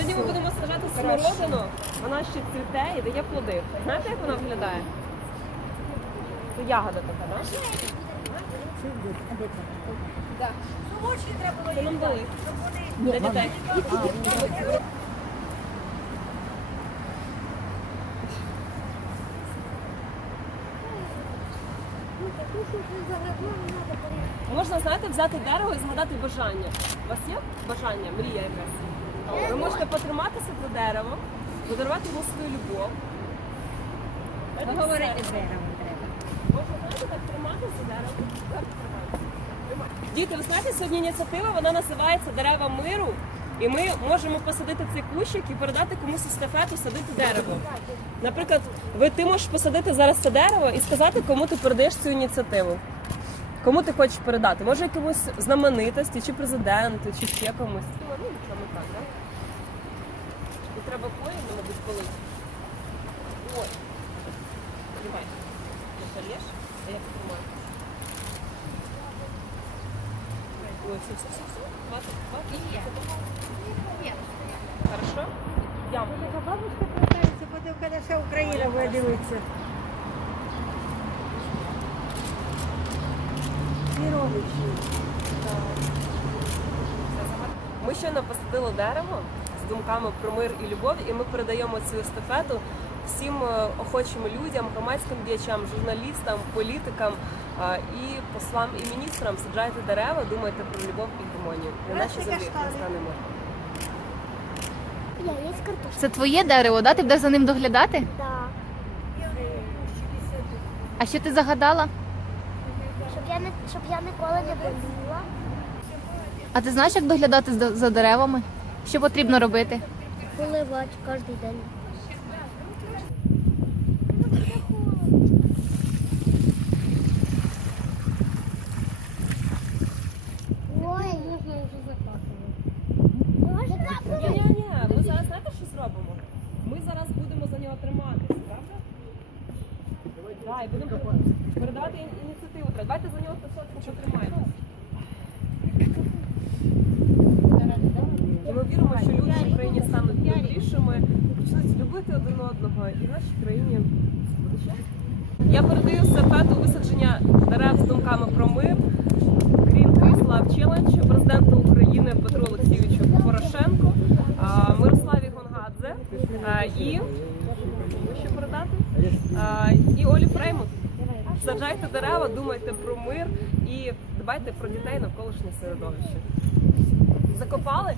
Сьогодні ми будемо сажати смородину. Вона ще цвіте і дає плоди. Знаєте, як вона виглядає? Це ягода така, так? Це нам дали. Для дітей. Можна, знаєте, взяти дерево і згадати бажання. У вас є бажання, мрія якась? Ви можете потриматися за дерево, подарувати йому свою любов. Поговорити з деревом треба. Можна, знаєте, так триматися за дерево. Так, тримайтеся. Діти, ви знаєте, сьогодні ініціатива вона називається Дерева миру. І ми можемо посадити цей кущик і передати комусь естафету садити дерево. Наприклад, ви ти можеш посадити зараз це дерево і сказати, кому ти передаєш цю ініціативу. Кому ти хочеш передати? Може якомусь знаменитості, чи президенту, чи ще комусь. Ну, саме так, так? І треба поїм, мабуть, полити. Ой. Тримай. Ти польєш, а я потримаю. Ой, все, все, все, все. Хватит, хватит. Хорошо? Така бабушка повертається, буде коли вся Україна буде дивитися. І родичі. Ми щойно посадили дерево з думками про мир і любов, і ми передаємо цю естафету всім е, охочим людям, громадським діячам, журналістам, політикам е, і послам і міністрам. Саджайте дерева, думайте про любов і гармонію. На нашій землі каштани. Христа не може. Я. Це твоє дерево, да? Ти будеш за ним доглядати? Да. А що ти загадала? Щоб я не щоб я ніколи не боліла. А ти знаєш, як доглядати за- за деревами? Що потрібно робити? Поливати кожен день. Ой, можна вже закапувати. Можна Ні, ні, ні. Ми зараз знаєте, що зробимо? Ми зараз будемо за нього триматися, правда? Так, і будемо передавати ініціативу. Давайте за нього спочатку потримаємося. І ми віримо, що люди в Україні стануть добрішими, почнуть любити один одного, і в нашій країні буде щастя. Я передаю естафету висадження дерев з думками про мир Green Trees Love Challenge президенту України Петру Олексійовичу Порошенку, а, Мирославі Гонгадзе а, і що продати? І Олі Фреймут. Саджайте дерева, думайте про мир і дбайте про дітей навколишнє середовище. Закопали?